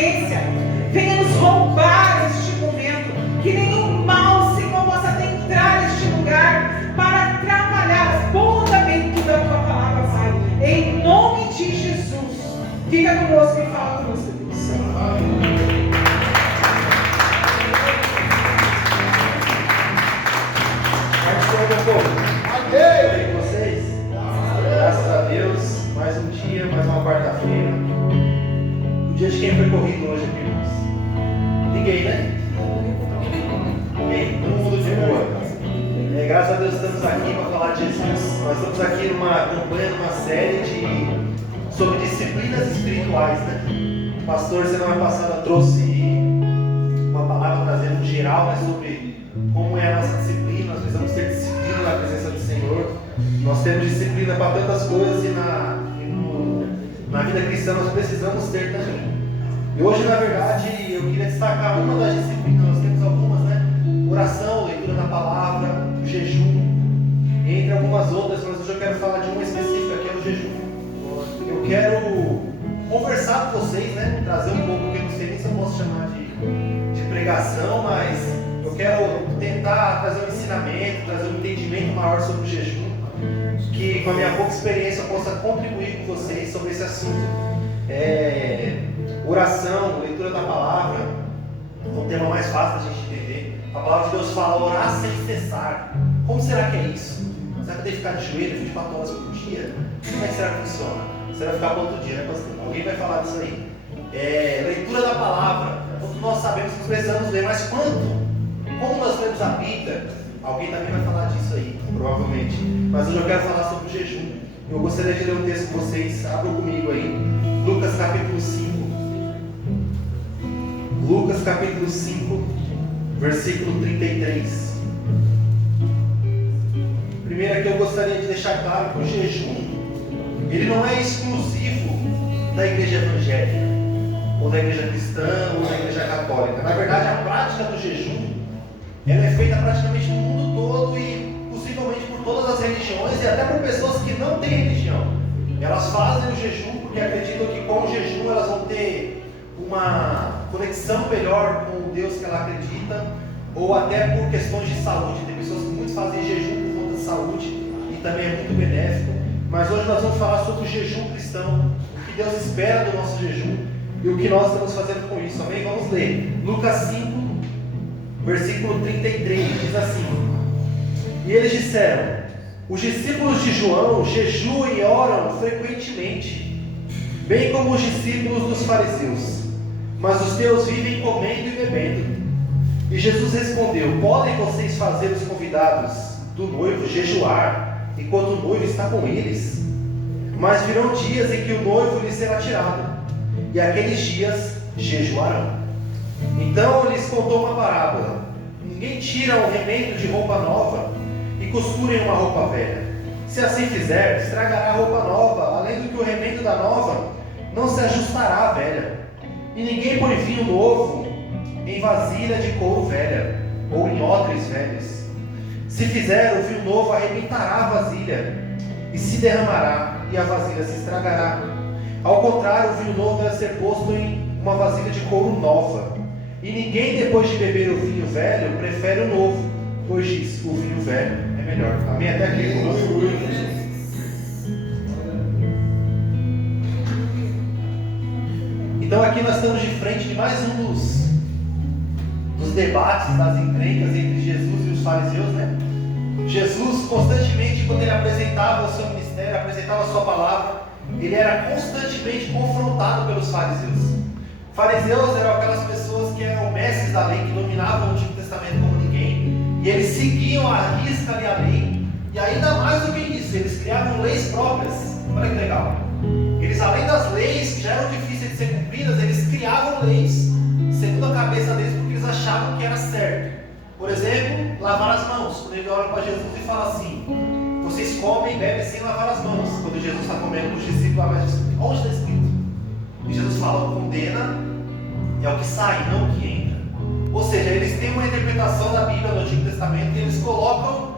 paciência. Venha nos roubar este momento. Que nenhum mal, Senhor, possa adentrar este lugar para atrapalhar o bom andamento da tua palavra, Pai. Em nome de Jesus. Fica conosco e fala conosco, Deus. Amém com vocês? Graças a Deus, mais um dia, mais uma quarta-feira. O dia de quem foi corrido hoje aqui, irmãos? Ninguém, né? Ninguém, todo mundo de boa. Graças a Deus estamos aqui para falar de Jesus. Nós estamos aqui acompanhando uma série sobre disciplinas espirituais, né? O pastor semana passada trouxe uma palavra trazendo geral, né, sobre como é a nossa disciplina. Nós precisamos ter disciplina na presença do Senhor. Nós temos disciplina para tantas coisas e na vida cristã nós precisamos ter também. E hoje, na verdade, eu queria destacar uma das disciplinas. Nós temos algumas, né? Oração, leitura da palavra, jejum, entre algumas outras, mas hoje eu quero falar de uma específica, que é o jejum. Eu quero conversar com vocês, né? Trazer um pouco, que eu não sei nem se eu posso chamar de pregação, mas eu quero tentar trazer um ensinamento, trazer um entendimento maior sobre o jejum, que com a minha pouca experiência eu possa contribuir com vocês sobre esse assunto. Oração, leitura da palavra, é um tema mais fácil da gente entender. A palavra de Deus fala orar sem cessar. Como será que é isso? Será que tem que ficar de joelho 24 horas por dia? Como é que será que funciona? Você vai ficar para outro dia, né, pastor? Alguém vai falar disso aí. Leitura da palavra. Todos nós sabemos que precisamos ler, mas quanto? Como nós lemos a Bíblia? Alguém também vai falar disso aí, provavelmente. Mas hoje eu quero falar sobre o jejum. Eu gostaria de ler um texto com vocês. Abram comigo aí. Lucas capítulo 5. Lucas capítulo 5, versículo 33. Primeiro aqui eu gostaria de deixar claro que o jejum, ele não é exclusivo da igreja evangélica, ou da igreja cristã, ou da igreja católica. Na verdade, a prática do jejum, ela é feita praticamente no mundo todo e possivelmente por todas as religiões e até por pessoas que não têm religião. Elas fazem o jejum porque acreditam que com o jejum elas vão ter uma conexão melhor com o Deus que ela acredita, ou até por questões de saúde. Tem pessoas que muito fazem jejum por conta de saúde e também é muito benéfico. Mas hoje nós vamos falar sobre o jejum cristão, o que Deus espera do nosso jejum e o que nós estamos fazendo com isso. Amém? Vamos ler Lucas 5, versículo 33, diz assim: E eles disseram: os discípulos de João jejuam e oram frequentemente, bem como os discípulos dos fariseus, mas os teus vivem comendo e bebendo. E Jesus respondeu: podem vocês fazer os convidados do noivo jejuar, enquanto o noivo está com eles? Mas virão dias em que o noivo lhes será tirado, e aqueles dias jejuarão. Então lhes contou uma parábola: ninguém tira um remendo de roupa nova e costura em uma roupa velha. Se assim fizer, estragará a roupa nova, além do que o remendo da nova não se ajustará à velha. E ninguém põe vinho novo em vasilha de couro velha, ou em odres velhos. Se fizer, o vinho novo arrebentará a vasilha, e se derramará, e a vasilha se estragará. Ao contrário, o vinho novo deve ser posto em uma vasilha de couro nova. E ninguém, depois de beber o vinho velho, prefere o novo, pois diz: o vinho velho é melhor. Amém? Até aqui, irmãos. Então aqui nós estamos de frente de mais um dos debates, das encrencas entre Jesus e os fariseus, né? Jesus constantemente, quando ele apresentava o seu ministério, apresentava a sua palavra, ele era constantemente confrontado pelos fariseus. Fariseus eram aquelas pessoas que eram mestres da lei, que dominavam o Antigo Testamento como ninguém, e eles seguiam à risca ali a lei, e ainda mais do que isso, eles criavam leis próprias. Olha que legal. Eles, além das leis que já eram difíceis de ser cumpridas, eles criavam leis segundo a cabeça deles, porque eles achavam que era certo. Por exemplo, lavar as mãos. Quando ele olha para Jesus e fala assim: vocês comem e bebem sem lavar as mãos. Quando Jesus está comendo com os discípulos, lá, mas onde está escrito? E Jesus fala: o condena é o que sai, não o que entra. Ou seja, eles têm uma interpretação da Bíblia do Antigo Testamento e eles colocam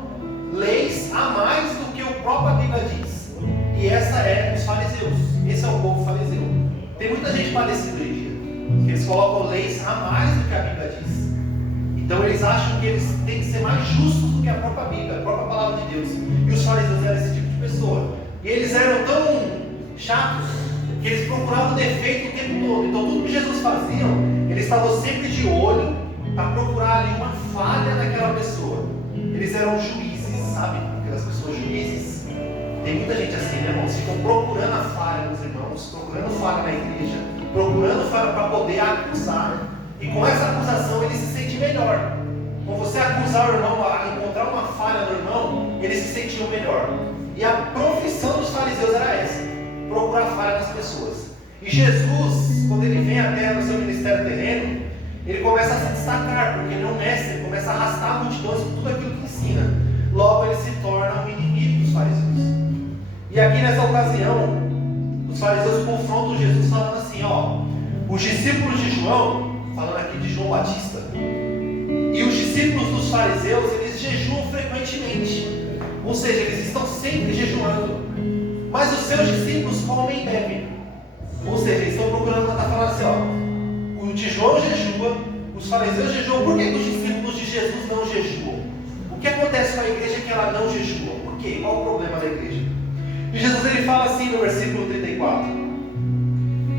leis a mais do que a própria Bíblia diz. E essa é os fariseus. Esse é o povo fariseu. Tem muita gente parecida hoje em dia. que eles colocam leis a mais do que a Bíblia diz. Então eles acham que eles têm que ser mais justos do que a própria Bíblia, a própria palavra de Deus. E os fariseus eram esse tipo de pessoa. E eles eram tão chatos que eles procuravam defeito o tempo todo. Então tudo que Jesus fazia, eles estavam sempre de olho para procurar ali uma falha naquela pessoa. Eles eram juízes, sabe? Aquelas pessoas juízes. Tem muita gente assim, né, irmãos? Ficam procurando a falha nos irmãos, procurando falha na igreja, procurando falha para poder acusar. E com essa acusação ele se sente melhor. Com você acusar o irmão, a encontrar uma falha no irmão, eles se sentiam melhor. E a profissão dos fariseus era essa: procurar falha nas pessoas. E Jesus, quando ele vem à terra no seu ministério terreno, ele começa a se destacar, porque ele é um mestre, ele começa a arrastar multidões com tudo aquilo que ensina. Logo ele se torna um inimigo dos fariseus. E aqui nessa ocasião, os fariseus confrontam Jesus falando assim, os discípulos de João, falando aqui de João Batista, e os discípulos dos fariseus, eles jejuam frequentemente, ou seja, eles estão sempre jejuando, mas os seus discípulos comem e bebem, ou seja, eles estão procurando, está falando assim, o de João jejua, os fariseus jejuam. Por que os discípulos de Jesus não jejuam? O que acontece com a igreja que ela não jejua? Por quê? Qual o problema da igreja? E Jesus ele fala assim no versículo 34: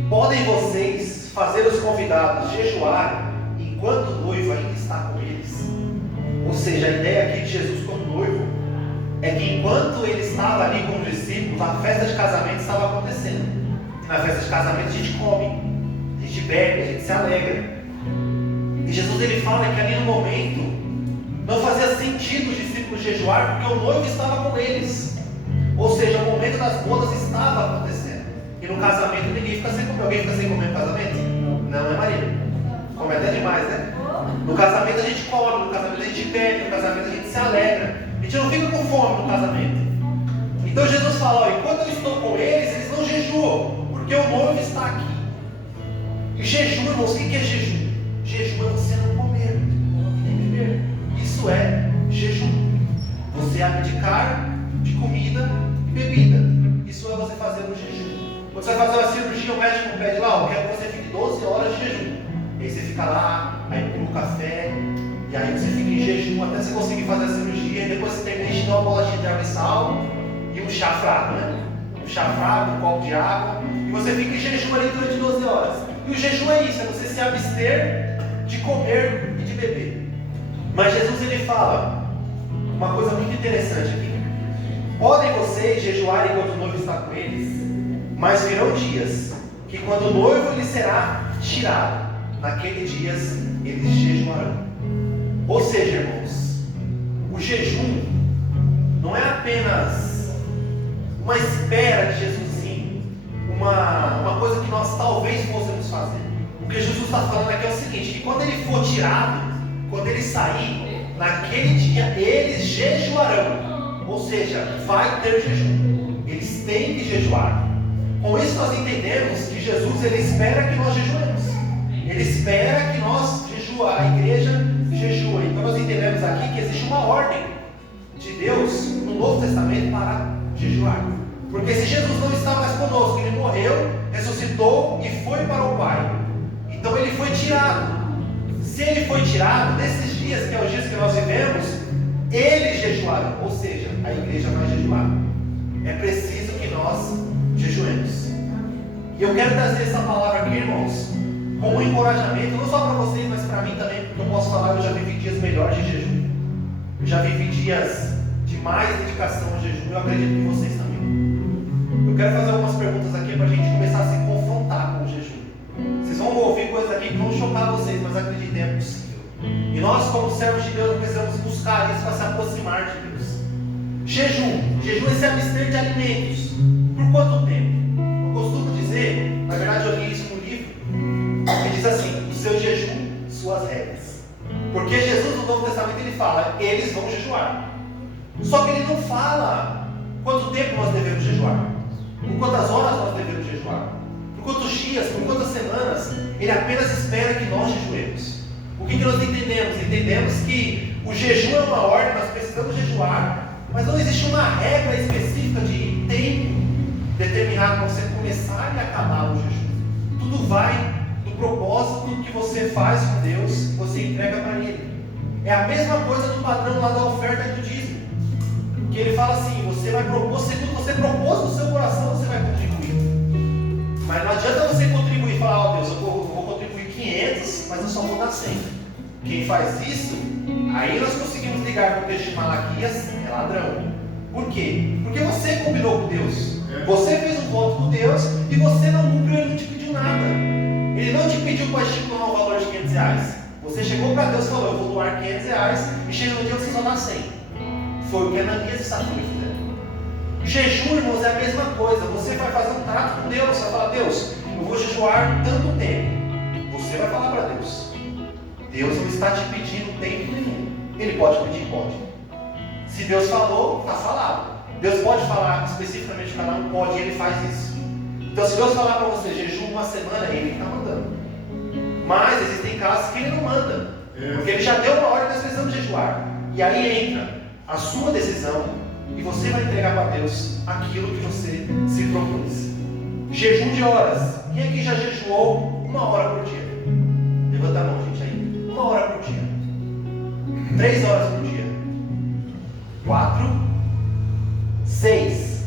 podem vocês fazer os convidados jejuar enquanto o noivo ainda está com eles? Ou seja, a ideia aqui de Jesus como noivo é que enquanto ele estava ali com os discípulos, a festa de casamento estava acontecendo. E na festa de casamento a gente come, a gente bebe, a gente se alegra. E Jesus ele fala que ali no momento não fazia sentido os discípulos jejuar, porque o noivo estava com eles. Ou seja, o momento das bodas estava acontecendo. E no casamento ninguém fica sem comer. Alguém fica sem comer no casamento? Não, é Maria? Come até demais, né? No casamento a gente come, no casamento a gente bebe, no casamento a gente se alegra. A gente não fica com fome no casamento. Então Jesus fala, enquanto eu estou com eles, eles não jejuam, porque o noivo está aqui. E jejum, irmãos, o que é jejum? Jejum é você não comer, nem beber. Isso é jejum. Você abdicar de comida e bebida. Isso é você fazer no jejum. Quando você vai fazer uma cirurgia, o médico não pede lá, eu quero que você fique 12 horas de jejum. E aí você fica lá, aí pula o café, e aí você fica em jejum até você conseguir fazer a cirurgia, e depois você termina de dar uma bolachinha de água e sal e um chá fraco, né? Um chá fraco, um copo de água, e você fica em jejum ali durante 12 horas. E o jejum é isso, é você se abster de comer e de beber. Mas Jesus ele fala uma coisa muito interessante aqui. Podem vocês jejuar enquanto o noivo está com eles, mas virão dias que quando o noivo lhe será tirado, naqueles dias eles jejuarão. Ou seja, irmãos, o jejum não é apenas uma espera de Jesusinho, uma coisa que nós talvez fôssemos fazer. O que Jesus está falando aqui é o seguinte, que quando ele for tirado, quando ele sair, naquele dia eles jejuarão. Ou seja, vai ter jejum. Eles têm que jejuar. Com isso nós entendemos que Jesus ele espera que nós jejuemos. Ele espera que nós jejuemos. A igreja jejua. Então nós entendemos aqui que existe uma ordem de Deus no Novo Testamento para jejuar. Porque se Jesus não está mais conosco, ele morreu, ressuscitou e foi para o Pai. Então ele foi tirado. Se ele foi tirado, nesses dias, que é os dias que nós vivemos, eles jejuaram, ou seja, a igreja vai jejuar. É preciso que nós jejuemos. E eu quero trazer essa palavra aqui, irmãos, como um encorajamento, não só para vocês, mas para mim também, porque eu posso falar que eu já vivi dias melhores de jejum. Eu já vivi dias de mais dedicação ao jejum, eu acredito que vocês também. Eu quero fazer algumas perguntas aqui para a gente começar a se confrontar com o jejum. Vocês vão ouvir coisas aqui que vão chocar vocês, mas acreditem, é possível. E nós, como servos de Deus, precisamos buscar isso para se aproximar de Deus. Jejum é se abster de alimentos. Por quanto tempo? Eu costumo dizer, na verdade eu li isso no livro, que diz assim, o seu jejum, suas regras. Porque Jesus no Novo Testamento ele fala, eles vão jejuar. Só que ele não fala quanto tempo nós devemos jejuar, por quantas horas nós devemos jejuar, por quantos dias, por quantas semanas. Ele apenas espera que nós jejuemos. O que nós entendemos? Entendemos que o jejum é uma ordem, nós precisamos jejuar, mas não existe uma regra específica de tempo determinado para você começar e acabar o jejum. Tudo vai do propósito você faz com Deus, você entrega para Ele. É a mesma coisa do padrão lá da oferta e do dízimo. Que ele fala assim, você vai propor, segundo você propôs no seu coração, você vai contribuir. Mas não adianta você contribuir e falar, ó Deus, eu vou contribuir 500, mas eu só vou dar 100. Quem faz isso, aí nós conseguimos ligar com o texto de Malaquias, é ladrão. Por quê? Porque você combinou com Deus. Você fez um voto com Deus e você não cumpriu, Ele não te pediu nada. Ele não te pediu para estipular um valor de 500 reais. Você chegou para Deus e falou, eu vou doar 500 reais e chega no dia você só dá 100. Foi o que Ananias e Safira fizeram. Jejum, irmãos, é a mesma coisa. Você vai fazer um trato com Deus. Você vai falar, Deus, eu vou jejuar tanto tempo. Você vai falar para Deus. Deus não está te pedindo tempo nenhum. Ele pode pedir? Pode. Se Deus falou, está falado. Deus pode falar especificamente para cada um? Pode, Ele faz isso. Então, se Deus falar para você, jejum uma semana, Ele está mandando. Mas existem casos que Ele não manda. Porque Ele já deu uma ordem que nós precisamos jejuar. E aí entra a sua decisão e você vai entregar para Deus aquilo que você se propôs. Jejum de horas. Quem aqui já jejuou 1 hora por dia? Levanta a mão, gente, aí. 1 hora por dia. 3 horas por dia. 4. 6.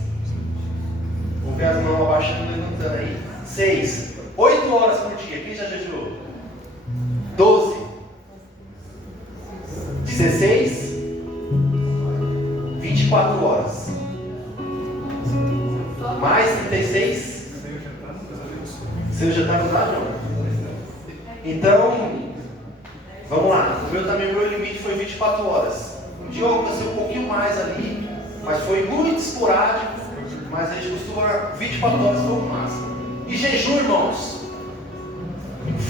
Vou ver as mãos abaixando e levantando aí. 6. 8 horas por dia. Quem já jejuou? 12. 16. 24 horas. Mais 36. Seu jantar não está, não. Então, vamos lá. O meu limite foi 24 horas. Um dia eu alcancei um pouquinho mais ali, mas foi muito esporádico. Mas a gente costuma 24 horas foi o máximo. E jejum, irmãos,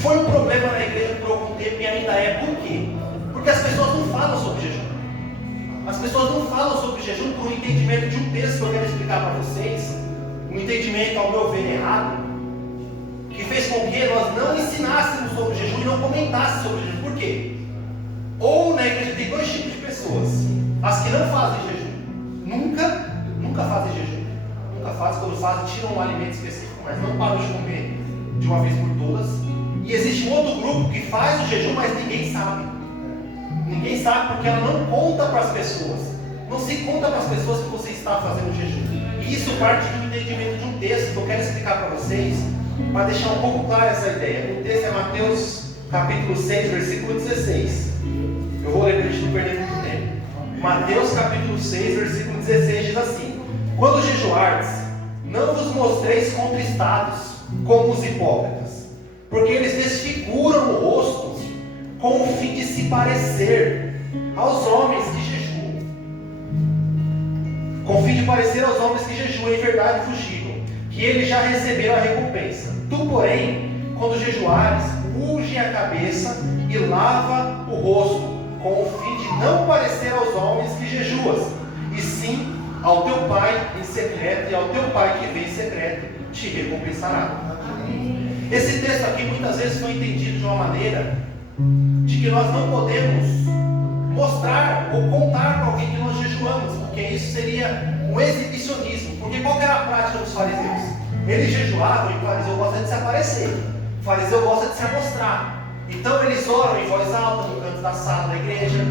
foi um problema na igreja por algum tempo e ainda é. Por quê? Porque as pessoas não falam sobre jejum. As pessoas não falam sobre jejum por um entendimento de um texto que eu quero explicar para vocês. Um entendimento, ao meu ver, errado, que fez com que nós não ensinássemos sobre jejum e não comentássemos sobre jejum. Por quê? Ou na igreja tem 2 tipos de pessoas. As que não fazem jejum. Nunca fazem jejum. Nunca fazem, quando fazem, tiram um alimento específico, mas não param de comer de uma vez por todas. E existe um outro grupo que faz o jejum, mas ninguém sabe. Ninguém sabe porque ela não conta para as pessoas. Não se conta para as pessoas que você está fazendo jejum. E isso parte do entendimento de um texto que eu quero explicar para vocês, para deixar um pouco clara essa ideia. O texto é Mateus capítulo 6, versículo 16. Eu vou ler para a gente não perder muito tempo. Mateus capítulo 6, versículo 16 diz assim: quando jejuardes, não vos mostreis contristados como os hipócritas, porque eles desfiguram o rosto com o fim de se parecer aos homens que jejuam. Com o fim de parecer aos homens que jejuam, em verdade vos digo, que eles já receberam a recompensa. Tu, porém, quando jejuares, unge a cabeça e lava o rosto, com o fim de não parecer aos homens que jejuas, e sim ao teu Pai em secreto, e ao teu Pai que vem em secreto te recompensará. Esse texto aqui muitas vezes foi entendido de uma maneira de que nós não podemos mostrar ou contar para alguém que nós jejuamos, porque isso seria um exibicionismo. Porque qual era a prática dos fariseus? Eles jejuavam e o fariseu gosta de se aparecer, o fariseu gosta de se amostrar. Então eles oram em voz alta no canto da sala da igreja,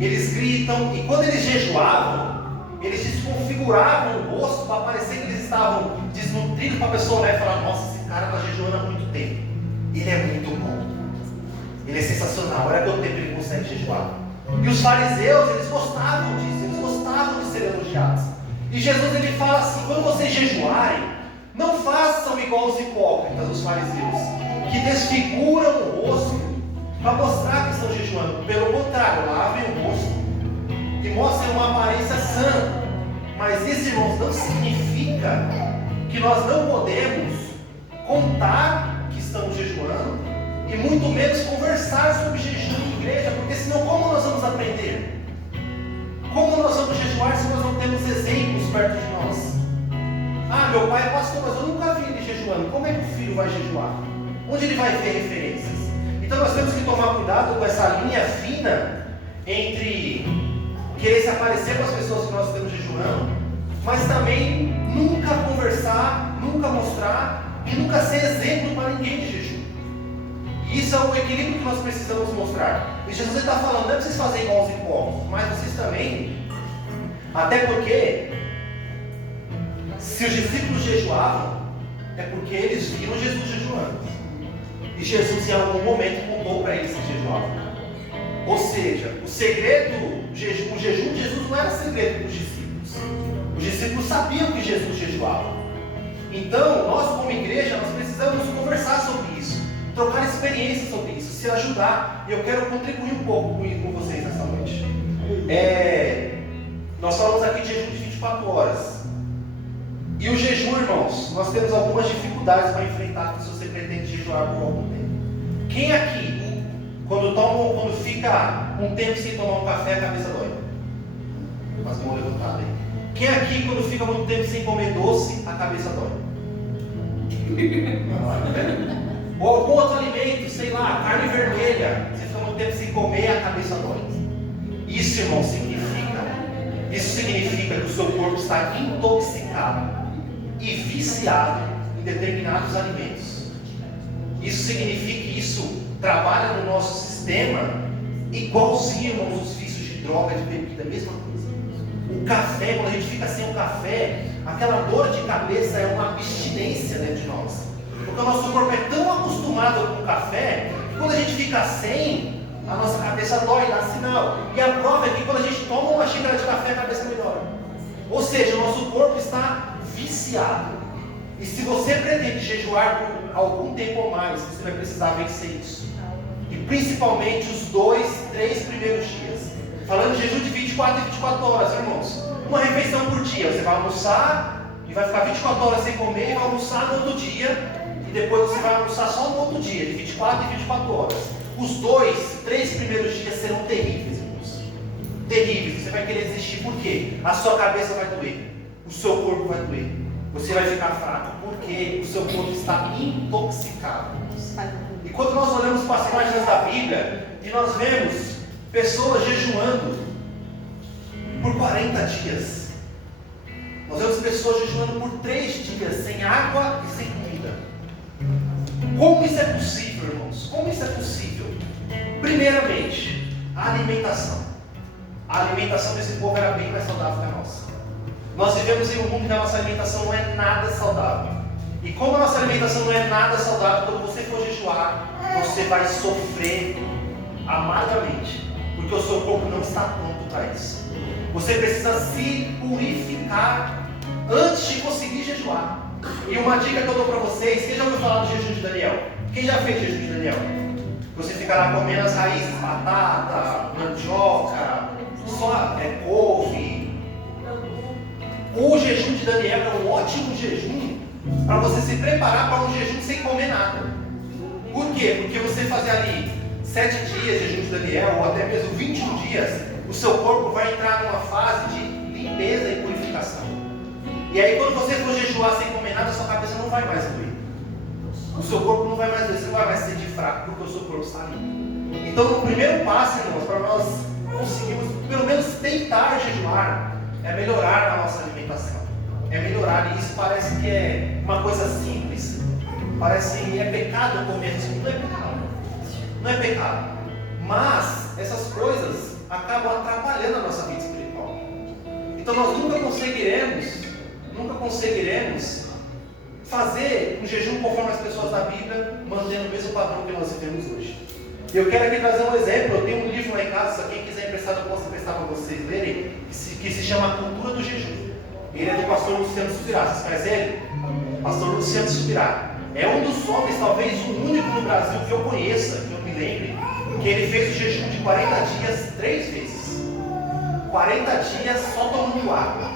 eles gritam, e quando eles jejuavam, eles desconfiguravam o rosto para parecer que eles estavam desnutridos, para a pessoa olhar e falar: nossa, esse cara está jejuando há muito tempo, ele é muito bom, ele é sensacional, olha quanto tempo ele consegue jejuar. E os fariseus, eles gostavam disso, eles gostavam de ser elogiados. E Jesus, ele fala assim: quando vocês jejuarem, não façam igual os hipócritas, os fariseus, que desfiguram o rosto para mostrar que estão jejuando. Pelo contrário, lavem o rosto e mostrem uma aparência sã. Mas isso, irmãos, não significa que nós não podemos contar que estamos jejuando e muito menos conversar sobre jejum em igreja, porque senão como nós vamos aprender? Como nós vamos jejuar se nós não temos exemplos perto de nós? Ah, meu pai é pastor, mas eu nunca vi ele jejuando. Como é que o filho vai jejuar? Onde ele vai ver referências? Então nós temos que tomar cuidado com essa linha fina entre querer se aparecer para as pessoas que nós estamos jejuando, mas também nunca conversar, nunca mostrar e nunca ser exemplo para ninguém de jejum. Isso é o equilíbrio que nós precisamos mostrar. E Jesus está falando, não é para vocês fazerem igual aos hipócritas, mas vocês também. Até porque, se os discípulos jejuavam, é porque eles viram Jesus jejuando. E Jesus em algum momento contou para eles que jejuavam. Ou seja, o segredo, o jejum de Jesus não era segredo para os discípulos. Os discípulos sabiam que Jesus jejuava. Então, nós como igreja, nós precisamos conversar sobre isso, trocar experiências sobre isso, se ajudar. E eu quero contribuir um pouco com vocês nessa noite. Nós falamos aqui de jejum de 24 horas. E o jejum, irmãos, nós temos algumas dificuldades para enfrentar se você pretende jejuar por algum tempo. Quem aqui, quando fica um tempo sem tomar um café, a cabeça dói? Faz uma mão levantada aí. Quem aqui, quando fica muito tempo sem comer doce, a cabeça dói? Ou algum outro alimento, sei lá, carne vermelha, você fica muito tempo sem comer, a cabeça dói. Isso, irmão, significa que o seu corpo está intoxicado e viciado em determinados alimentos. Isso significa que isso trabalha no nosso sistema igualzinho, irmãos, os vícios de droga, de bebida, a mesma coisa. O café, quando a gente fica sem o café, aquela dor de cabeça é uma abstinência dentro de nós. Porque o nosso corpo é tão acostumado com o café, que quando a gente fica sem, a nossa cabeça dói, dá sinal. E a prova é que quando a gente toma uma xícara de café, a cabeça melhora. Ou seja, o nosso corpo está viciado. E se você pretende jejuar por algum tempo ou mais, você vai precisar vencer isso. E principalmente os 2, 3 primeiros dias. Falando de jejum de 24 e 24 horas, irmãos. Uma refeição por dia. Você vai almoçar e vai ficar 24 horas sem comer e vai almoçar no outro dia. E depois você vai almoçar só no outro dia, de 24 e 24 horas. Os 2, 3 primeiros dias serão terríveis, irmãos. Terríveis. Você vai querer desistir. Por quê? A sua cabeça vai doer. O seu corpo vai doer. Você vai ficar fraco. Porque o seu corpo está intoxicado. E quando nós olhamos para as páginas da Bíblia e nós vemos pessoas jejuando por 40 dias. Nós vemos pessoas jejuando por 3 dias sem água e sem comida. Como isso é possível, irmãos? Como isso é possível? Primeiramente, a alimentação. A alimentação desse povo era bem mais saudável que a nossa. Nós vivemos em um mundo que a nossa alimentação não é nada saudável. E como a nossa alimentação não é nada saudável, quando você for jejuar, você vai sofrer amargamente. Porque o seu corpo não está pronto para isso. Você precisa se purificar antes de conseguir jejuar. E uma dica que eu dou para vocês, quem já ouviu falar do jejum de Daniel? Quem já fez jejum de Daniel? Você fica lá comendo as raízes, batata, mandioca, só couve. O jejum de Daniel é um ótimo jejum para você se preparar para um jejum sem comer nada. Por quê? Porque você fazer ali 7 dias de jejum de Daniel, ou até mesmo 21 dias, o seu corpo vai entrar numa fase de limpeza e purificação. E aí quando você for jejuar sem comer nada, a sua cabeça não vai mais doer. O seu corpo não vai mais doer, você não vai mais se sentir fraco, porque o seu corpo está limpo. Então o primeiro passo, irmãos, para nós conseguirmos pelo menos tentar jejuar, é melhorar a nossa alimentação. É melhorar, e isso parece que é uma coisa simples. Parece que é pecado comer isso. Não é pecado. Não é pecado. Mas essas coisas acabam atrapalhando a nossa vida espiritual. Então nós nunca conseguiremos fazer um jejum conforme as pessoas da Bíblia, mantendo o mesmo padrão que nós vivemos hoje. Eu quero aqui trazer um exemplo. Eu tenho um livro lá em casa, se quem quiser emprestar, eu posso emprestar para vocês lerem, que se chama A Cultura do Jejum. Ele é do pastor Luciano Subirá. Vocês conhecem ele? Pastor Luciano Subirá. É um dos homens, talvez o único no Brasil que eu conheça, que eu me lembre, que ele fez o jejum de 40 dias 3 vezes. 40 dias só tomando água.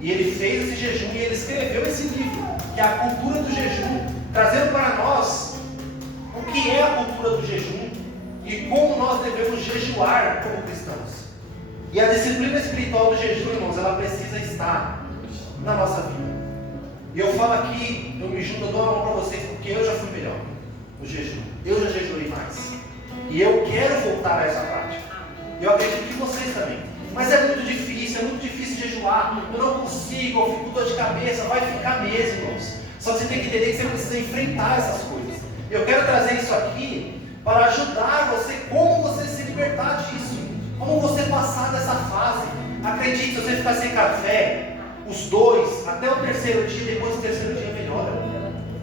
E ele fez esse jejum e ele escreveu esse livro, que é A Cultura do Jejum, trazendo para nós o que é a cultura do jejum e como nós devemos jejuar como cristãos. E a disciplina espiritual do jejum, irmãos, ela precisa estar na nossa vida. E eu falo aqui, eu me junto, eu dou a mão para vocês, porque eu já fui melhor no jejum. Eu já jejuei mais. E eu quero voltar a essa prática. Eu acredito que vocês também. Mas é muito difícil jejuar. Eu não consigo, eu fico com dor de cabeça, vai ficar mesmo, irmãos. Só que você tem que entender que você precisa enfrentar essas coisas. Eu quero trazer isso aqui para ajudar você, como você se libertar disso, como você passar dessa fase. Acredite, se você ficar sem café, os 2, até o 3º dia, depois do 3º dia melhora.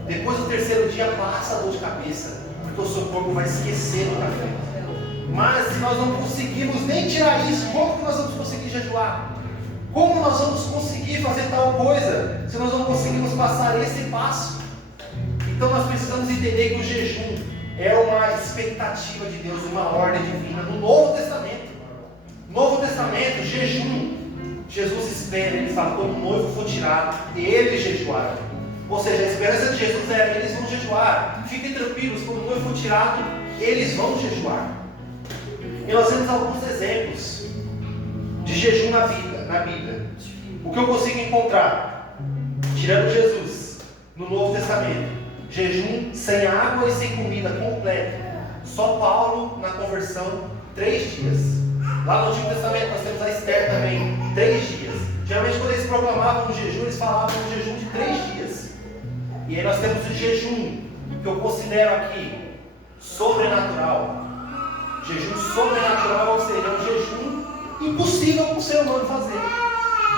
Depois do 3º dia passa a dor de cabeça, porque o seu corpo vai esquecer do café. Mas se nós não conseguimos nem tirar isso, como que nós vamos conseguir jejuar? Como nós vamos conseguir fazer tal coisa, se nós não conseguimos passar esse passo? Então nós precisamos entender que o jejum é uma expectativa de Deus, uma ordem divina no Novo Testamento. Novo Testamento, jejum. Jesus espera, ele fala, quando o noivo for tirado, eles jejuarão. Ou seja, a esperança de Jesus era, eles vão jejuar. Fiquem tranquilos, quando o noivo for tirado, eles vão jejuar. E nós temos alguns exemplos de jejum na Bíblia. O que eu consigo encontrar, tirando Jesus, no Novo Testamento, jejum sem água e sem comida completo. Só Paulo na conversão, 3 dias. Lá no Antigo Testamento nós temos a Esther também, 3 dias. Geralmente quando eles proclamavam o jejum, eles falavam um jejum de 3 dias. E aí nós temos o jejum, que eu considero aqui, sobrenatural. Jejum sobrenatural, ou seja, é um jejum impossível para o ser humano fazer.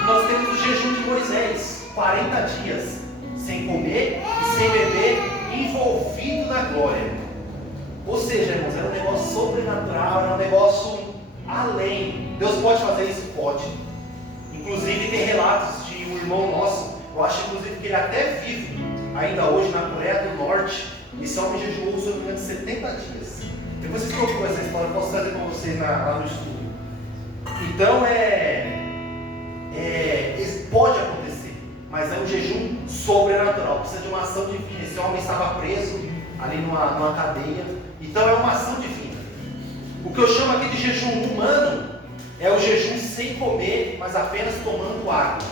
Nós temos o jejum de Moisés, 40 dias, sem comer e sem beber, envolvido na glória. Ou seja, irmãos, era um negócio sobrenatural, era um negócio além. Deus pode fazer isso? Pode. Inclusive tem relatos de um irmão nosso, eu acho inclusive que ele até vive, ainda hoje na Coreia do Norte. Esse homem jejuou durante 70 dias. Depois vocês procuram essa história, eu posso trazer para vocês lá no estudo. Então pode acontecer, mas é um jejum sobrenatural, precisa de uma ação divina. Esse homem estava preso ali numa cadeia, então é uma ação divina. O que eu chamo aqui de jejum humano é o jejum sem comer, mas apenas tomando água.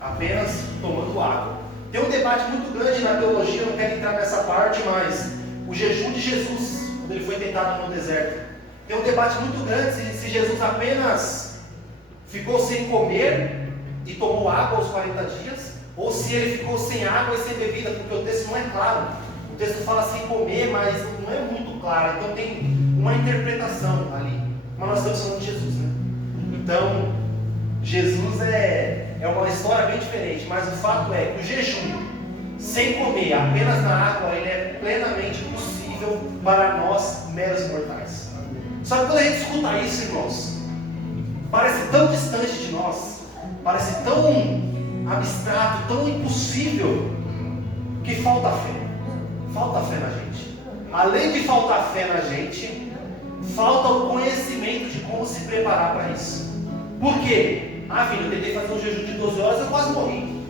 Apenas tomando água. Tem um debate muito grande na teologia, eu não quero entrar nessa parte, mas o jejum de Jesus, quando ele foi tentado no deserto, tem um debate muito grande se Jesus apenas ficou sem comer e tomou água aos 40 dias, ou se ele ficou sem água e sem bebida, porque o texto não é claro. O texto fala sem comer, mas não é muito claro, então tem uma interpretação ali. Mas nós estamos falando de Jesus, né? Então, Jesus é uma história bem diferente, mas o fato é que o jejum, sem comer, apenas na água, ele é plenamente possível para nós, meros mortais. Só que quando a gente escuta isso, irmãos, parece tão distante de nós, parece tão abstrato, tão impossível, que falta fé. Falta fé na gente. Além de faltar fé na gente, falta o conhecimento de como se preparar para isso. Por quê? Filho, eu tentei fazer um jejum de 12 horas, eu quase morri.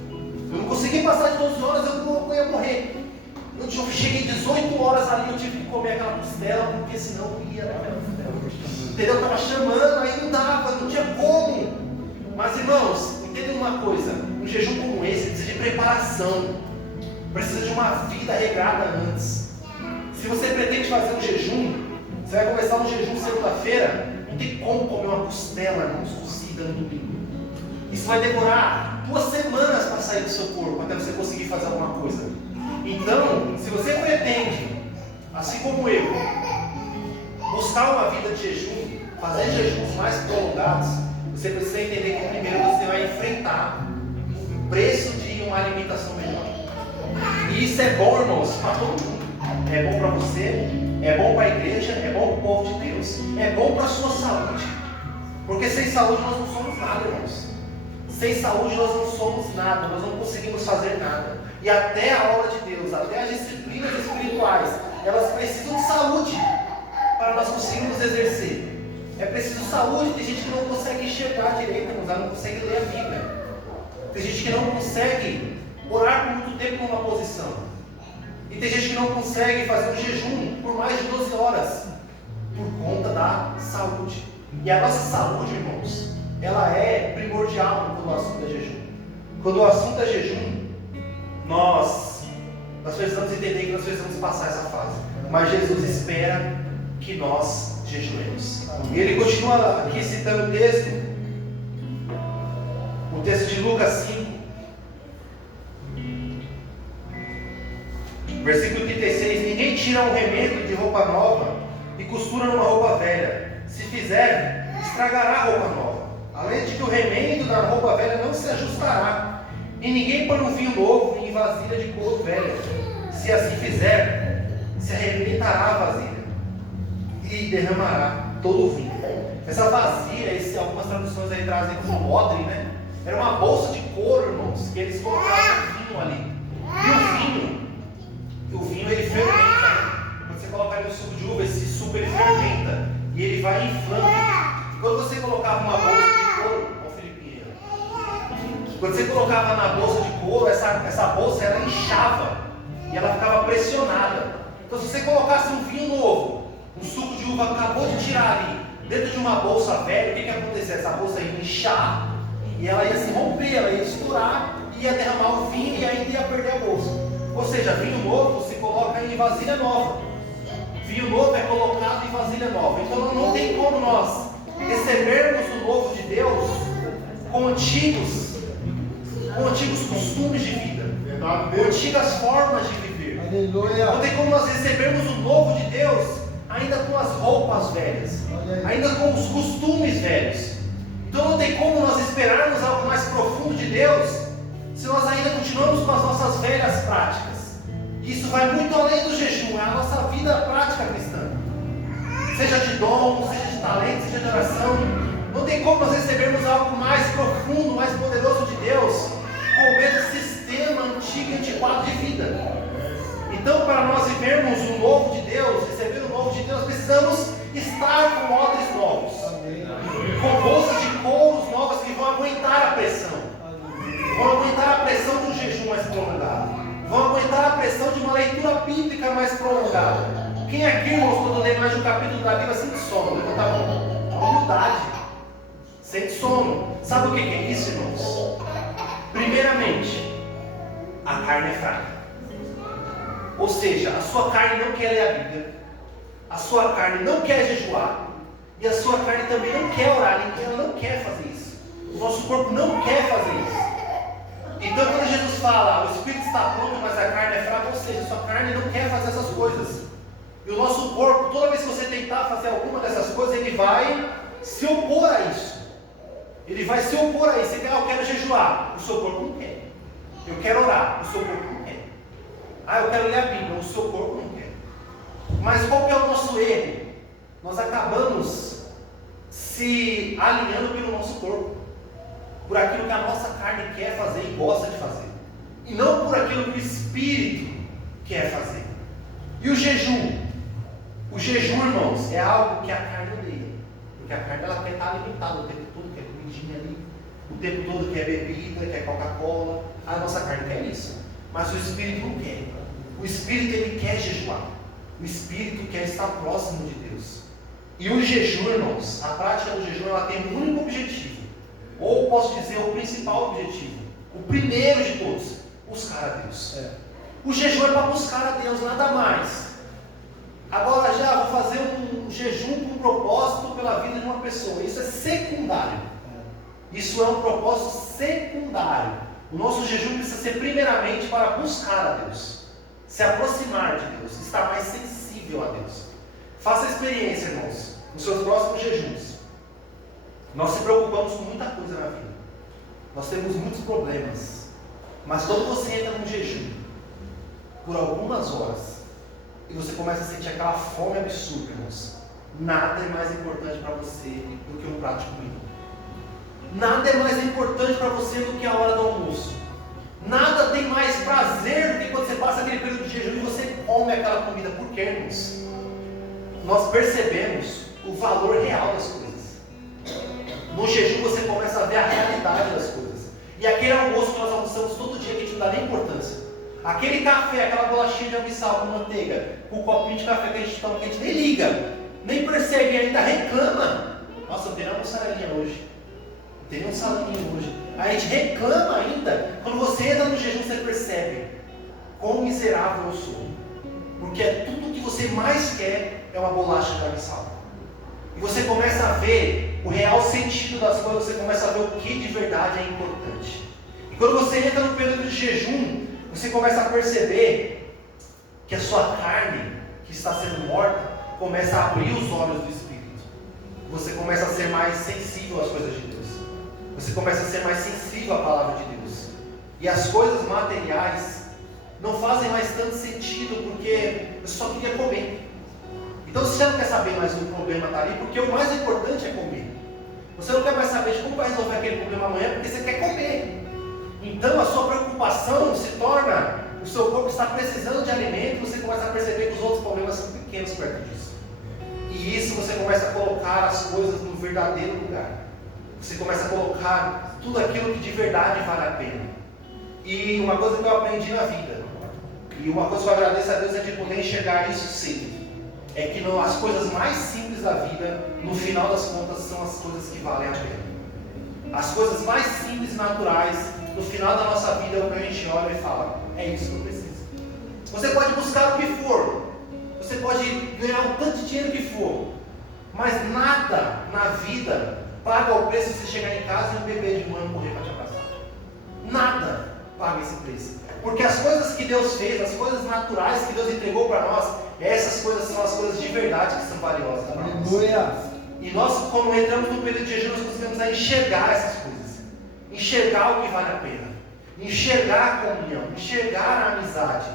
Eu não consegui passar de 12 horas, eu ia morrer. Eu cheguei 18 horas ali, eu tive que comer aquela costela, porque senão eu ia. Entendeu? Eu estava chamando, aí não dava, não tinha como. Mas irmãos, entendam uma coisa, um jejum como esse precisa de preparação, precisa de uma vida regrada antes. Se você pretende fazer um jejum, você vai começar um jejum segunda-feira, não tem como comer uma costela, irmãos, cozida no domingo. Isso vai demorar 2 semanas para sair do seu corpo, até você conseguir fazer alguma coisa. Então, se você pretende, assim como eu, buscar uma vida de jejum, fazer jejuns mais prolongados, você precisa entender que primeiro você vai enfrentar o preço de uma alimentação melhor. E isso é bom, irmãos, para todo mundo. É bom para você, é bom para a igreja, é bom para o povo de Deus, é bom para a sua saúde. Porque sem saúde nós não somos nada, irmãos. Sem saúde nós não somos nada, nós não conseguimos fazer nada. E até a obra de Deus, até as disciplinas espirituais, elas precisam de saúde para nós conseguirmos exercer. É preciso saúde. Tem gente que não consegue enxergar direito, ela não consegue ler a Bíblia. Tem gente que não consegue orar por muito tempo numa posição. E tem gente que não consegue fazer um jejum por mais de 12 horas por conta da saúde. E a nossa saúde, irmãos, ela é primordial quando o assunto é jejum. Quando o assunto é jejum, nós precisamos entender que nós precisamos passar essa fase. Mas Jesus espera que nós jejuemos. E ele continua aqui citando o texto de Lucas 5, versículo 36. Ninguém tira um remendo de roupa nova e costura numa roupa velha? Se fizer, estragará a roupa nova. Além de que o remendo da roupa velha não se ajustará. E ninguém põe um vinho novo em vasilha de couro velha. Se assim fizer, se arrebentará a vasilha e derramará todo o vinho. Essa vasilha, algumas traduções aí trazem como odre, né? Era uma bolsa de couro, irmãos, que eles colocavam vinho ali. E o vinho ele fermenta. Quando você coloca ali no suco de uva, esse suco ele fermenta e ele vai inflando. Quando você colocava uma bolsa de couro, ó Filipinho, quando você colocava na bolsa de couro, essa bolsa ela inchava e ela ficava pressionada. Então se você colocasse um vinho novo, um suco de uva acabou de tirar ali, dentro de uma bolsa velha, o que ia acontecer? Essa bolsa ia inchar e ela ia se romper, ela ia estourar, ia derramar o vinho e ainda ia perder a bolsa. Ou seja, vinho novo se coloca em vasilha nova. Vinho novo é colocado em vasilha nova. Então não tem como nós recebermos o novo de Deus com antigos costumes de vida, com antigas formas de viver. Aleluia. Não tem como nós recebermos o novo de Deus ainda com as roupas velhas, ainda com os costumes velhos. Então não tem como nós esperarmos algo mais profundo de Deus se nós ainda continuamos com as nossas velhas práticas. Isso vai muito além do jejum, é a nossa vida prática cristã. Seja de dom, seja de talento, seja de oração. Não tem como nós recebermos algo mais profundo, mais poderoso de Deus com o mesmo sistema antigo e antiquado de vida. Então, para nós vivermos o novo de Deus, receber o novo de Deus, precisamos estar com odres novos, com bolsas de couros novas que vão aguentar a pressão, vão aguentar a pressão do jejum mais prolongado, vão aguentar a pressão de uma leitura bíblica mais prolongada. Quem aqui, irmãos, quando lê mais de um capítulo da Bíblia, sente sono? Levanta a mão. É humildade. Sente sono. Sabe o que é isso, irmãos? Primeiramente, a carne é fraca. Ou seja, a sua carne não quer ler a Bíblia, a sua carne não quer jejuar, e a sua carne também não quer orar, ela não quer fazer isso. O nosso corpo não quer fazer isso. Então quando Jesus fala, o espírito está pronto, mas a carne é fraca, ou seja, a sua carne não quer fazer essas coisas. E o nosso corpo, toda vez que você tentar fazer alguma dessas coisas, ele vai se opor a isso. Ele vai se opor a isso. Você quer, eu quero jejuar, o seu corpo não quer. Eu quero orar, o seu corpo não quer. Eu quero ler a Bíblia, o seu corpo não quer. Mas qual que é o nosso erro? Nós acabamos se alinhando pelo nosso corpo, por aquilo que a nossa carne quer fazer e gosta de fazer, e não por aquilo que o Espírito quer fazer. E o jejum? O jejum, irmãos, é algo que a carne odeia, porque a carne ela quer estar alimentada o tempo todo, quer comidinha ali, o tempo todo quer bebida, quer Coca-Cola. A nossa carne quer isso, mas o Espírito não quer. O Espírito ele quer jejuar, o Espírito quer estar próximo de Deus. E o jejum, irmãos, a prática do jejum ela tem um único objetivo, ou posso dizer o principal objetivo, o primeiro de todos: buscar a Deus. O jejum é para buscar a Deus, nada mais. Agora já vou fazer um jejum com um propósito pela vida de uma pessoa, isso é secundário. Isso é um propósito secundário. O nosso jejum precisa ser primeiramente para buscar a Deus, se aproximar de Deus, estar mais sensível a Deus. Faça a experiência, irmãos, nos seus próximos jejuns. Nós se preocupamos com muita coisa na vida, nós temos muitos problemas, mas quando você entra num jejum por algumas horas e você começa a sentir aquela fome absurda, irmãos, nada é mais importante para você do que um prato de comida. Nada é mais importante para você do que a hora do almoço. Nada tem mais prazer do que quando você passa aquele período de jejum e você come aquela comida. Por quê, irmãos? Nós percebemos o valor real das coisas. No jejum você começa a ver a realidade das coisas. E aquele almoço que nós almoçamos todo dia, que a gente não dá nem importância. Aquele café, aquela bolachinha de abissal com manteiga, com o copinho de café que a gente toma, que a gente nem liga, nem percebe e ainda reclama. Nossa, eu tenho uma mussarelinha hoje. Tem um salinho hoje. A gente reclama ainda. Quando você entra no jejum, você percebe quão miserável eu sou. Porque tudo que você mais quer é uma bolacha de abissal. E você começa a ver o real sentido das coisas, você começa a ver o que de verdade é importante. E quando você entra no período de jejum, você começa a perceber que a sua carne está sendo morta, começa a abrir os olhos do Espírito. Você começa a ser mais sensível às coisas de Deus. Você começa a ser mais sensível à palavra de Deus. E as coisas materiais não fazem mais tanto sentido, porque você só queria comer. Então você já não quer saber mais o problema está ali, porque o mais importante é comer. Você não quer mais saber de como vai resolver aquele problema amanhã, porque você quer comer. Então a sua preocupação se torna, o seu corpo está precisando de alimento, você começa a perceber que os outros problemas são pequenos perto disso. E isso você começa a colocar as coisas no verdadeiro lugar. Você começa a colocar tudo aquilo que de verdade vale a pena. E uma coisa que eu aprendi na vida, e uma coisa que eu agradeço a Deus, é de poder enxergar isso cedo. É que as coisas mais simples da vida, no final das contas, são as coisas que valem a pena. As coisas mais simples e naturais, no final da nossa vida, é o que a gente olha e fala: é isso que eu preciso. Você pode buscar o que for, você pode ganhar o tanto de dinheiro que for, mas nada na vida paga o preço de você chegar em casa e um bebê de manhã correr para te abraçar. Nada paga esse preço. Porque as coisas que Deus fez, as coisas naturais que Deus entregou para nós, essas coisas são as coisas de verdade que são valiosas para nós. Aleluia! E nós, quando entramos no período de jejum, nós conseguimos enxergar essas coisas. Enxergar o que vale a pena. Enxergar a comunhão. Enxergar a amizade.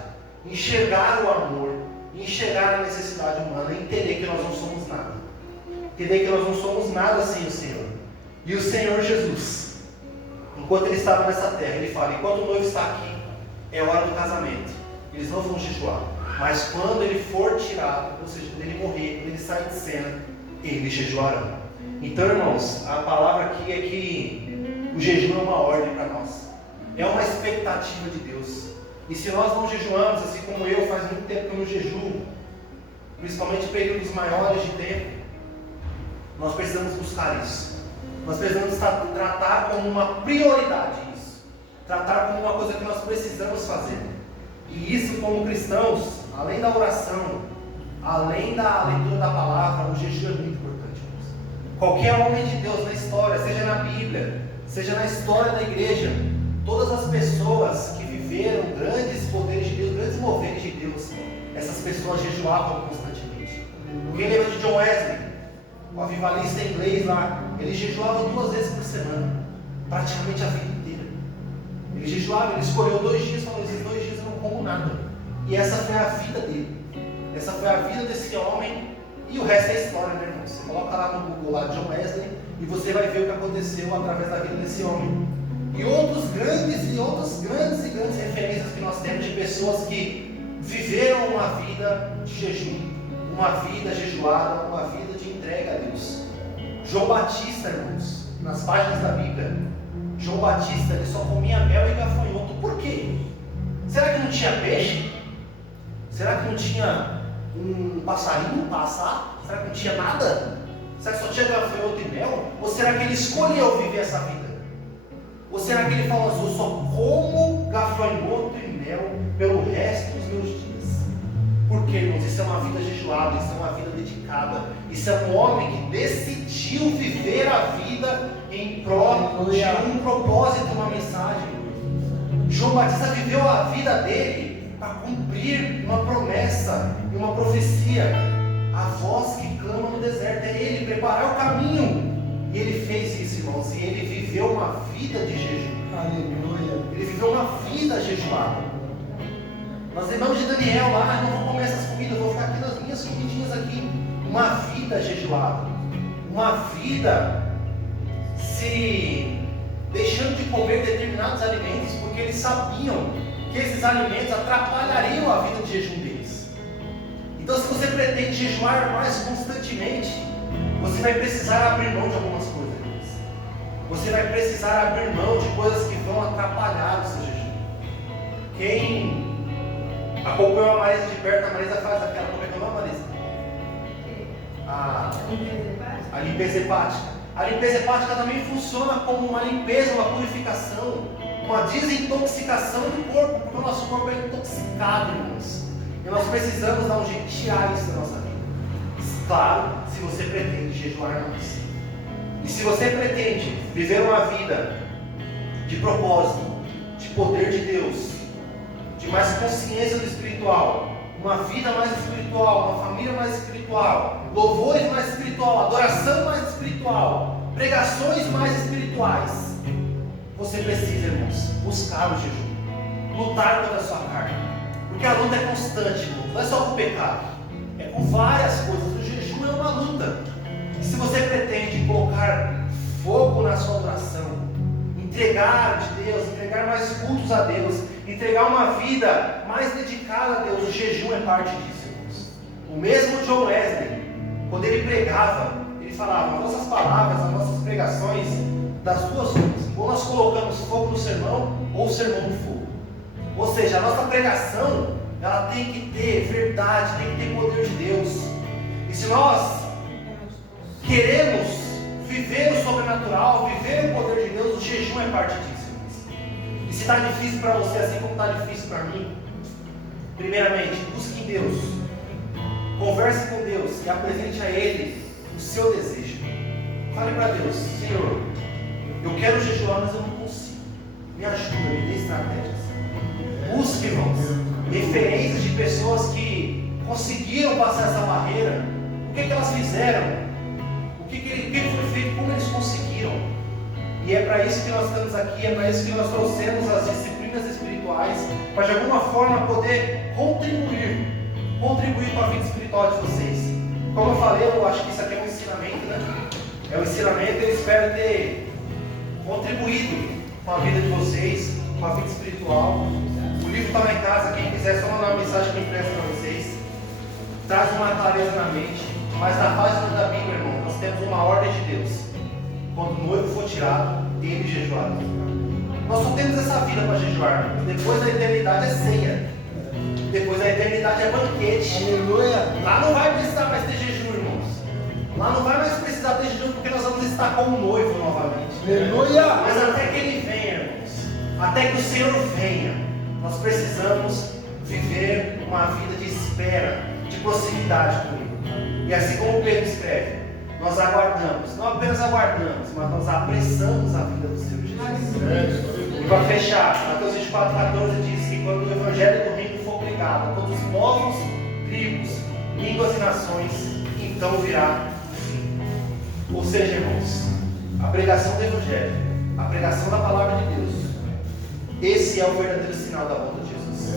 Enxergar o amor. Enxergar a necessidade humana. E entender que nós não somos nada. Entender que nós não somos nada sem o Senhor. E o Senhor Jesus, enquanto Ele estava nessa terra, Ele fala: enquanto o noivo está aqui, é hora do casamento. Eles não vão jejuar. Mas quando Ele for tirado, ou seja, quando Ele morrer, quando Ele sair de cena, eles jejuarão. Então, irmãos, a palavra aqui é que o jejum é uma ordem para nós. É uma expectativa de Deus. E se nós não jejuamos, assim como eu, faz muito tempo que eu não jejuo, principalmente períodos maiores de tempo, nós precisamos buscar isso. Nós precisamos tratar como uma prioridade isso. Tratar como uma coisa que nós precisamos fazer. E isso, como cristãos, além da oração, além da leitura da palavra, o jejum é muito importante. Qualquer homem de Deus na história, seja na Bíblia, seja na história da igreja, todas as pessoas que viveram grandes poderes de Deus, grandes moveres de Deus, essas pessoas jejuavam constantemente. Quem lembra de John Wesley, o avivalista inglês lá, ele jejuava 2 vezes por semana, praticamente a vida inteira. Ele jejuava, ele escolheu 2 dias e falou: esses 2 dias eu não como nada. E essa foi a vida dele. Essa foi a vida desse homem, e o resto é história, né, irmão? Você coloca lá no Google, lá, John Wesley, e você vai ver o que aconteceu através da vida desse homem. E outros grandes referências que nós temos de pessoas que viveram uma vida de jejum, uma vida jejuada, uma vida de entrega a Deus. João Batista, irmãos, nas páginas da Bíblia, João Batista, ele só comia mel e gafanhoto. Por quê? Será que não tinha peixe? Será que não tinha um passarinho para assar? Será que não tinha nada? Será que só tinha gafanhoto e mel? Ou será que ele escolheu viver essa vida? Ou será que ele falou assim: eu só como gafanhoto e mel pelo resto dos meus dias? Por quê, irmãos? Isso é uma vida jejuada, isso é uma vida dedicada. Isso é um homem que decidiu viver a vida em prol de um propósito, uma mensagem. João Batista viveu a vida dele para cumprir uma promessa e uma profecia. A voz que clama no deserto é ele, preparar o caminho. E ele fez isso, irmãos, e ele viveu uma vida de jejum. Aleluia. Ele viveu uma vida jejuada. Nós lembramos de Daniel lá: não vou comer essas comidas, vou ficar aqui nas minhas comidinhas aqui. Uma vida jejuada. Uma vida se deixando de comer determinados alimentos, porque eles sabiam que esses alimentos atrapalhariam a vida de jejum deles. Então, se você pretende jejuar mais constantemente, você vai precisar abrir mão de algumas coisas. Você vai precisar abrir mão de coisas que vão atrapalhar o seu jejum. Quem acompanhou a Marisa de perto, a Marisa faz aquela, como é que é o nome, Marisa? A limpeza hepática. A limpeza hepática também funciona como uma limpeza, uma purificação, uma desintoxicação do corpo, porque o nosso corpo é intoxicado, irmãos. E nós precisamos dar um jeito de tirar isso da nossa vida. Claro, se você pretende jejuar mais. E se você pretende viver uma vida de propósito, de poder de Deus, de mais consciência do espiritual, uma vida mais espiritual, uma família mais espiritual, louvores mais espiritual, adoração mais espiritual, pregações mais espirituais, você precisa, irmãos, buscar o jejum, lutar contra a sua carne, porque a luta é constante, irmãos, não é só com o pecado, é com várias coisas. O jejum é uma luta. E se você pretende colocar fogo na sua adoração, entregar de Deus, entregar mais cultos a Deus, entregar uma vida mais dedicada a Deus, o jejum é parte disso, irmãos. O mesmo John Wesley, quando ele pregava, ele falava: as nossas palavras, as nossas pregações, das duas coisas, ou nós colocamos fogo no sermão, ou o sermão no fogo. Ou seja, a nossa pregação, ela tem que ter verdade, tem que ter poder de Deus. E se nós queremos viver o sobrenatural, viver o poder de Deus, o jejum é parte disso, irmãos. E se está difícil para você, assim como está difícil para mim, primeiramente, busque em Deus, converse com Deus e apresente a Ele o seu desejo. Fale para Deus: Senhor, eu quero jejuar, mas eu não consigo. Me ajuda, me dê estratégias. Busque, irmãos, referências de pessoas que conseguiram passar essa barreira. O que elas fizeram? O que foi feito? Como eles conseguiram? E é para isso que nós estamos aqui, é para isso que nós trouxemos as disciplinas espirituais, para de alguma forma poder contribuir com a vida espiritual de vocês. Como eu falei, eu acho que isso aqui é um ensinamento, né? É um ensinamento, eu espero ter contribuído com a vida de vocês, com a vida espiritual. O livro está lá em casa, quem quiser só mandar uma mensagem que eu empresto para vocês. Traz uma clareza na mente, mas na página da Bíblia, irmão, nós temos uma ordem de Deus. Quando o noivo for tirado, ele jejuará. Nós só temos essa vida para jejuar. Depois da eternidade é ceia. Depois da eternidade é banquete. Aleluia. Lá não vai precisar mais ter jejum, irmãos. Lá não vai mais precisar ter jejum, porque nós vamos estar como noivo novamente. Aleluia. Mas até que ele venha, irmãos, até que o Senhor venha, nós precisamos viver uma vida de espera, de proximidade com Ele. E assim como Pedro escreve, nós aguardamos, não apenas aguardamos, mas nós apressamos a vida do Senhor Jesus. E para fechar, Mateus 24,14 diz que quando o Evangelho do Reino for pregado a todos os povos, tribos, línguas e nações, então virá o fim. Ou seja, irmãos, a pregação do Evangelho, a pregação da Palavra de Deus, esse é o verdadeiro sinal da volta de Jesus.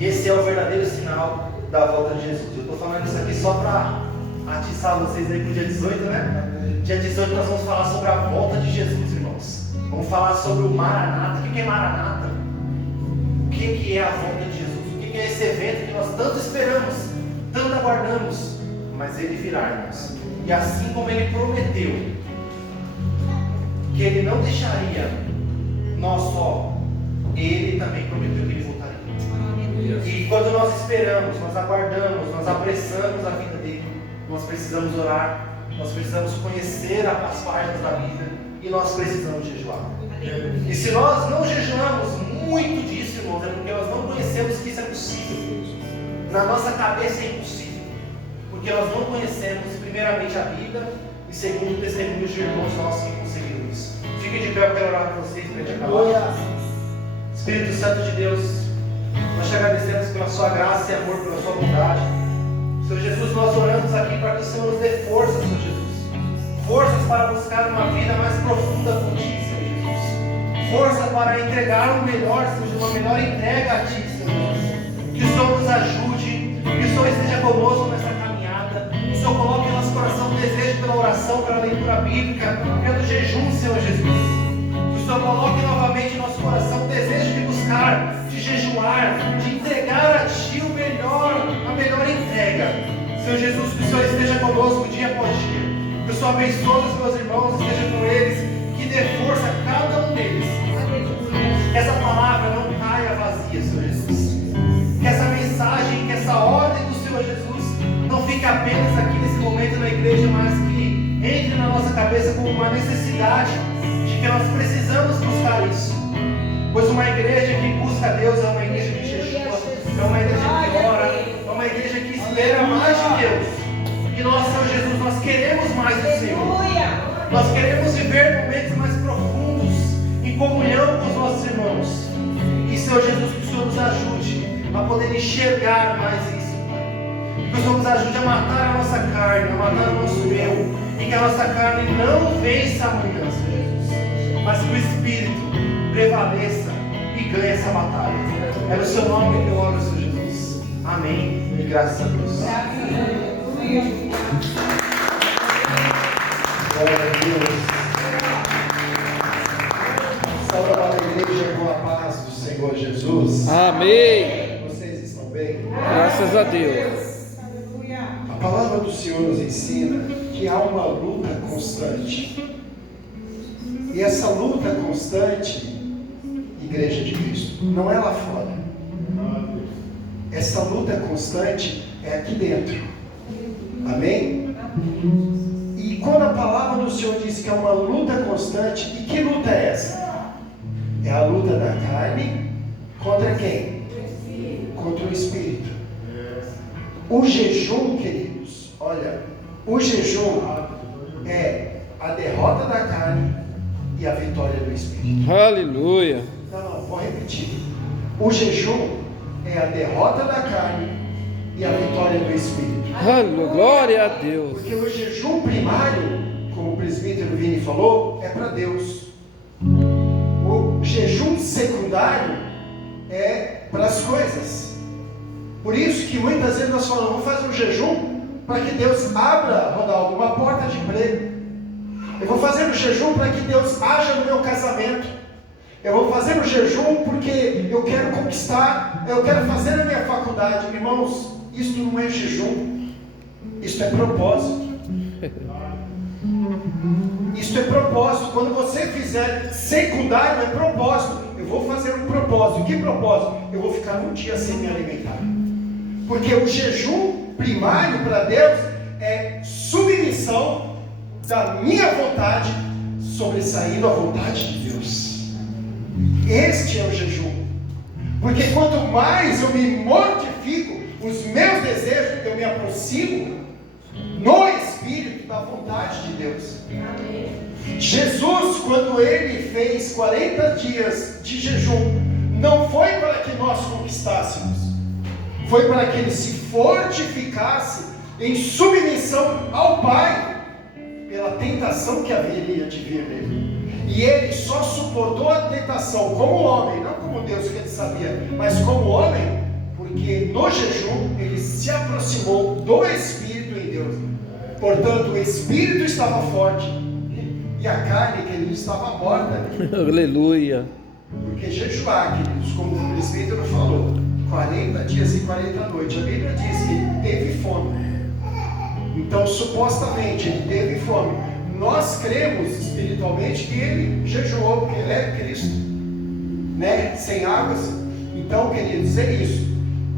Esse é o verdadeiro sinal da volta de Jesus. Eu estou falando isso aqui só para atiçar vocês aí para o dia 18, né? Dia 18 nós vamos falar sobre a volta de Jesus, irmãos. Vamos falar sobre o Maranata. O que é Maranata? O que é a volta de Jesus? O que é esse evento que nós tanto esperamos, tanto aguardamos? Mas ele virá, irmãos. E assim como ele prometeu que ele não deixaria nós só, ele também prometeu que ele voltaria. E quando nós esperamos, nós aguardamos, nós apressamos a vida dele, nós precisamos orar, nós precisamos conhecer as páginas da Bíblia e nós precisamos jejuar. E se nós não jejuamos muito disso, irmãos, é porque nós não conhecemos que isso é possível. Na nossa cabeça é impossível, porque nós não conhecemos primeiramente a Bíblia e segundo o testemunho de irmãos nossos que conseguiram isso. Fiquem de pé, eu quero orar com vocês para a gente acabar. Espírito Santo de Deus, nós te agradecemos pela sua graça e amor, pela sua bondade. Senhor Jesus, nós oramos aqui para que o Senhor nos dê forças, Senhor Jesus. Forças para buscar uma vida mais profunda contigo, Senhor Jesus. Força para entregar o melhor, Senhor Jesus, uma melhor entrega a Ti, Senhor Jesus. Que o Senhor nos ajude, que o Senhor esteja conosco nessa caminhada. Que o Senhor coloque em nosso coração o desejo pela oração, pela leitura bíblica, pelo jejum, Senhor Jesus. Que o Senhor coloque novamente em nosso coração o desejo de buscar, de jejuar, de entregar a Ti o melhor, a melhor entrega. Senhor Jesus, que o Senhor esteja conosco dia após dia. Que o Senhor abençoe os meus irmãos, esteja com eles, que dê força a cada um deles. Que essa palavra não caia vazia, Senhor Jesus. Que essa mensagem, que essa ordem do Senhor Jesus não fique apenas aqui nesse momento na igreja, mas que entre na nossa cabeça como uma necessidade de que nós precisamos buscar isso. Pois uma igreja que busca Deus é uma igreja que jejua, é uma igreja que ora, é uma igreja que espera mais de Deus. E nós, Senhor Jesus, nós queremos mais do Senhor. Nós queremos viver momentos mais profundos em comunhão com os nossos irmãos. E, Senhor Jesus, que o Senhor nos ajude a poder enxergar mais isso, Pai. Que o Senhor nos ajude a matar a nossa carne, a matar o nosso eu, e que a nossa carne não vença amanhã, Senhor Jesus, mas que o Espírito prevaleça e ganhe essa batalha. É no seu nome que eu oro, Senhor Jesus. Amém. E graças a Deus. Glória a Deus. Salve a igreja com a paz do Senhor Jesus. Amém. Vocês estão bem? Graças a Deus. A palavra do Senhor nos ensina que há uma luta constante. E essa luta constante, igreja de Cristo, não é lá fora. Essa luta constante é aqui dentro. Amém? E quando a palavra do Senhor diz que é uma luta constante, e que luta é essa? É a luta da carne contra quem? Contra o Espírito. O jejum, queridos, olha, o jejum é a derrota da carne e a vitória do Espírito. Aleluia. Não, vou repetir. O jejum é a derrota da carne e a vitória do Espírito. Aleluia. Glória a Deus. Porque o jejum primário, como o presbítero Vini falou, é para Deus. O jejum secundário é para as coisas. Por isso que muitas vezes nós falamos, vamos fazer um jejum para que Deus abra, Ronaldo, uma porta de emprego. Eu vou fazer um jejum para que Deus haja no meu casamento. Eu vou fazer um jejum porque eu quero conquistar, eu quero fazer a minha faculdade. Irmãos, isso não é jejum, isso é propósito. Isso é propósito. Quando você fizer secundário, é propósito. Eu vou fazer um propósito. Que propósito? Eu vou ficar um dia sem me alimentar. Porque o jejum primário para Deus é submissão da minha vontade sobressaindo a vontade de Deus. Este é o jejum. Porque quanto mais eu me mortifico, os meus desejos, eu me aproximo no Espírito da vontade de Deus. Amém. Jesus, quando ele fez 40 dias de jejum, não foi para que nós conquistássemos, foi para que ele se fortificasse em submissão ao Pai, pela tentação que haveria de vir dele. E ele só suportou a tentação como homem, não como Deus que ele sabia, mas como homem, porque no jejum ele se aproximou do Espírito em Deus. Portanto, o Espírito estava forte e a carne, queridos, estava morta. Aleluia. Porque jejuar, queridos, como o presbítero falou, 40 dias e 40 noites, a Bíblia diz que ele teve fome. Então, supostamente, ele teve fome. Nós cremos espiritualmente que ele jejuou, porque ele é Cristo, né? Sem águas. Então, queridos, é isso.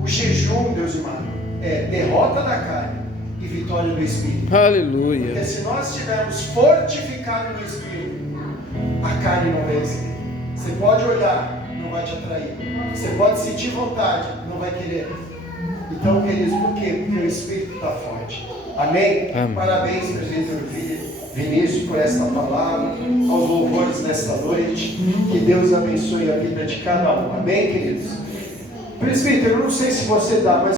O jejum, Deus amado, é derrota da carne e vitória do Espírito. Aleluia. Porque se nós estivermos fortificados no Espírito, a carne não vence. Você pode olhar, não vai te atrair. Você pode sentir vontade, não vai querer. Então, queridos, por quê? Porque o Espírito está forte. Amém? Amém. Parabéns, presbítero Vinícius, por esta palavra, aos louvores nesta noite. Que Deus abençoe a vida de cada um. Amém, queridos? Presbítero, eu não sei se você dá, mas